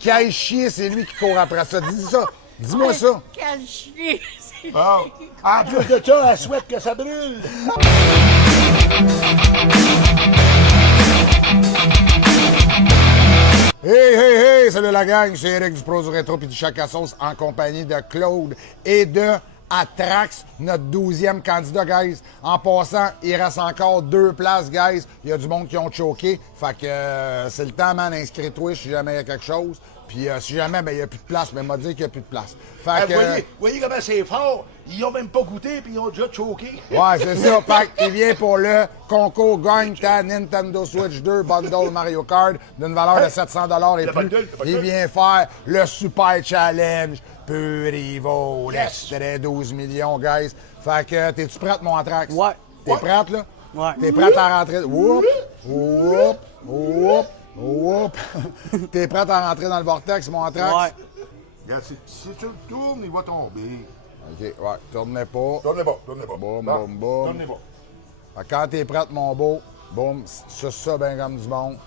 Qui aille chier, c'est lui qui court après ça. Dis ça. Dis-moi ça. Quel chien! Bon. En plus de ça, elle souhaite que ça brûle. Hey, hey, hey! Salut la gang, c'est Eric du Pro du Rétro puis du Chaka Sauce en compagnie de Claude et de Atrax, notre 12e candidat, guys. En passant, il reste encore 2 places, guys. Il y a du monde qui ont choqué. Fait que c'est le temps, man, inscris-toi si jamais il y a quelque chose. Puis si jamais il n'y a plus de place, mais m'a dit qu'il n'y a plus de place. Fait que, voyez comment c'est fort? Ils ont même pas goûté puis ils ont déjà choqué. ouais, c'est ça. Fait qu'il vient pour le concours Gagne ta Nintendo Switch 2 Bundle Mario Kart d'une valeur de 700 $. Et Le plus. bundle. Il vient faire le Super Challenge Purivo, l'extrait 12 millions, guys. Fait que, t'es-tu prête, mon Atrax? Ouais. T'es prête, là? Ouais. T'es prête à rentrer? Whoop, whoop, whoop, whoop. T'es prête à rentrer dans le vortex, mon Atrax? Ouais. Regarde, si tu le tournes, il va tomber. OK, ouais, tournez pas. Tournez pas, tournez pas. Boum, Non, boum, boum. Tournez pas. Fait que quand t'es prête, mon beau, boum, suce ça, ben comme du monde.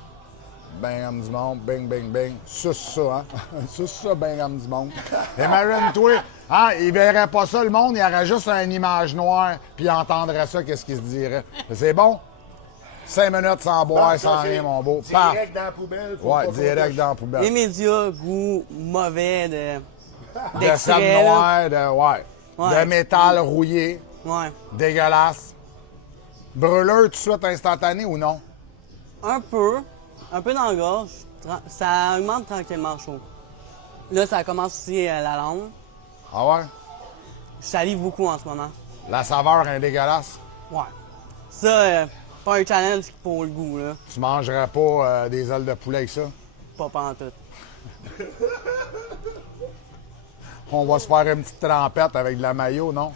Ben comme du monde, bing, bing, bing. Suce ça, hein? Suce ça, ben comme du monde. Imagine-toi, hein, il verrait pas ça, le monde, il aurait juste une image noire, puis il entendrait ça, qu'est-ce qu'il se dirait. C'est bon? 5 minutes sans boire, Non, sans ça, c'est rien, mon beau. Paf! Direct dans la poubelle. faut Ouais, pas direct dans la poubelle. Les médias, goût mauvais De d'extrait, sable là. noir, ouais. Ouais. De métal rouillé, Ouais. dégueulasse. Brûleur tout de suite instantané ou non? Un peu dans la gorge. Ça augmente tranquillement chaud. Là, ça commence aussi la langue. Ah ouais? Je salive beaucoup en ce moment. La saveur est dégueulasse. Ouais. Ça, pas un challenge pour le goût, là. Tu mangerais pas des ailes de poulet avec ça? Pas pantoute. On va se faire une petite trempette avec de la mayo, non?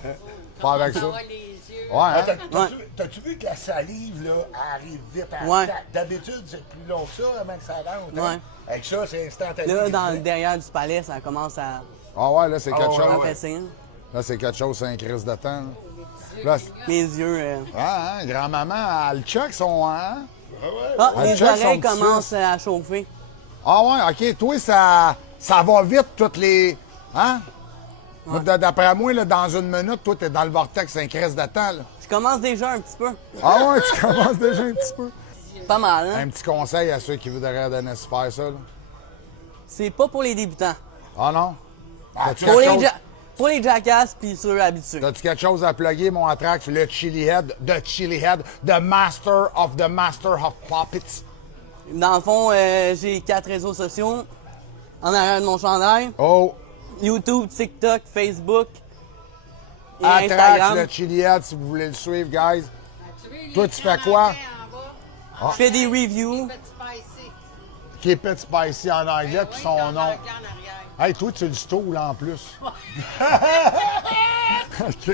Pas avec ça? Ah, les yeux. Ouais, hein? T'as-tu vu que la salive, là, arrive vite à Ouais. D'habitude, c'est plus long que ça avant que ça rentre. hein? Ouais. Avec ça, c'est instantané. Là, dans le derrière du palais, ça commence à Ah ouais, là, c'est quelque ouais, chose. ouais. fesser. Là, c'est quelque chose, c'est un crise de temps. Là, Mes yeux. ah, hein? Grand-maman, elle check son... Hein? Ah, Ah, les check son oreilles petit commencent à chauffer. Ah ouais, OK. Toi, ça va vite, toutes les... Hein? Ouais. D'après moi, là, dans une minute, toi, t'es dans le vortex, c'est un crise de temps, là. Je commence déjà un petit peu. Ah ouais, tu commences déjà un petit peu. Pas mal, hein? Un petit conseil à ceux qui voudraient donner se faire ça, là. C'est pas pour les débutants. Ah non? T'as-tu Pour quelque les, chose- pour les jackasses puis ceux habitués. T'as-tu quelque chose à plugger, mon Atrax? Le Chili Head, the Master of Puppets. Dans le fond, j'ai 4 réseaux sociaux en arrière de mon chandail. Oh, YouTube, TikTok, Facebook et Atrax, Instagram. le Chili Head, si vous voulez le suivre, guys. Tu veux, Toi, il tu est fais en quoi? anglais en bas. Je fais des reviews. Petit spicy. Keep it spicy en anglais, puis Oui, son dans nom. l'anglais en arrière. Hey, toi, tu le stoules en plus. Je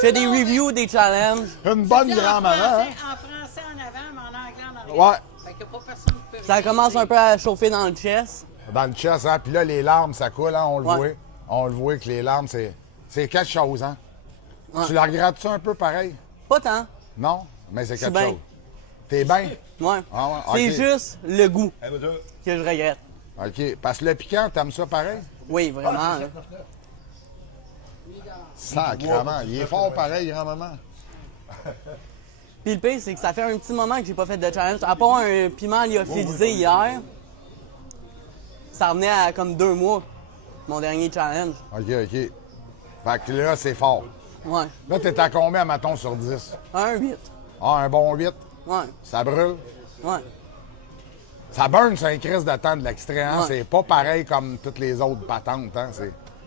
fais des reviews, des challenges. Une bonne Dis en grand-maman, hein? français en avant, mais en anglais en arrière. Ouais. Fait qu'il n'y a pas personne qui peut Ça commence un peu à chauffer dans le chest. Dans le chest, hein? Puis là, les larmes, ça coule, hein? On le Ouais. voit. On le voit que les larmes, c'est quelque chose, hein? Ouais. Tu la regrettes-tu un peu pareil? Pas tant. Non? Mais c'est Je suis quelque bien. chose. T'es bien? Ouais. Ah ouais, C'est ok. juste le goût Eh, ben, ça, que je regrette. OK. Parce que le piquant, t'aimes ça pareil? Oui, vraiment. là. Sacrement. Il est fort pareil, grand-maman. Puis le pire, c'est que ça fait un petit moment que j'ai pas fait de challenge. À part un piment lyophilisé hier, ça revenait à comme 2 mois, mon dernier challenge. OK, OK. Fait que là, c'est fort. Ouais. Là, t'es à combien, mettons, sur 10? Un 8. Ah, un bon 8. Ouais. Ça brûle. Ouais. Ça burn sur un crise de temps de l'extrait, hein? Ouais. C'est pas pareil comme toutes les autres patentes, hein?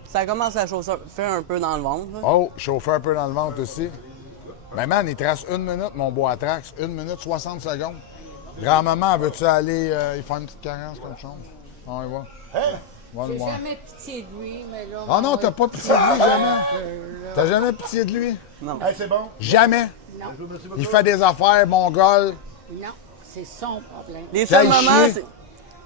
Ça commence à chauffer un peu dans le ventre. là. Oh, chauffer un peu dans le ventre aussi. Mais man, il te reste 1 minute, mon beau Atrax. 1 minute 60 secondes. Grand-maman, veux-tu aller y faire une petite carence comme chose? On y va. Va le J'ai voir. jamais pitié de lui, mais là... Ah non, t'as pas pitié de lui, jamais. T'as jamais pitié de lui? Hey, c'est bon. Jamais. Non, Il fait des affaires, mongol. non, c'est son problème. Les seuls Quel moments, chien. c'est...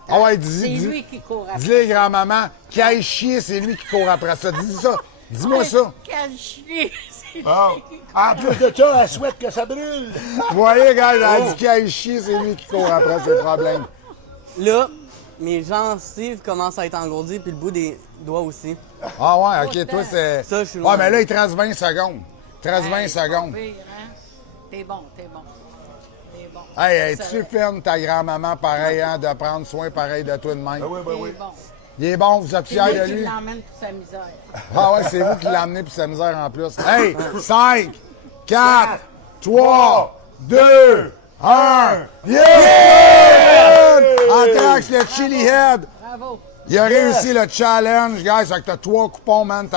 Ah ouais, C'est dis. lui qui court après. Dis-les, grand-maman. Qui aille chier, c'est lui qui court après ça. Dis ça. Dis-moi ça. Quel chien! C'est Bon. lui qui court. En plus de ça, elle souhaite que ça brûle. Vous voyez, gars, elle a dit qu'il aille chier, c'est lui qui court après ses problèmes. Là, mes gencives commencent à être engourdies, puis le bout des doigts aussi. Ah ouais, ok, toi c'est. Ça, je suis Ouais, loin. mais là, il te reste 20 secondes. Il te reste 20 Hey, secondes. pas pire, hein? T'es bon, t'es bon. T'es bon. Hey, Ça- tu fermes ta grand-maman pareil, hein, de prendre soin pareil de toi de même. Ben oui, ben T'es oui. bon. Il est bon, vous êtes C'est fiers lui de qui lui? l'emmène pour sa misère. Ah ouais, c'est vous qui l'amenez pour sa misère en plus. Hey, 5, 4, 3, 2, 1. Yeah! Anthrax, le Chili Head. Bravo. Il a réussi le challenge, guys. Fait que t'as 3 coupons, man.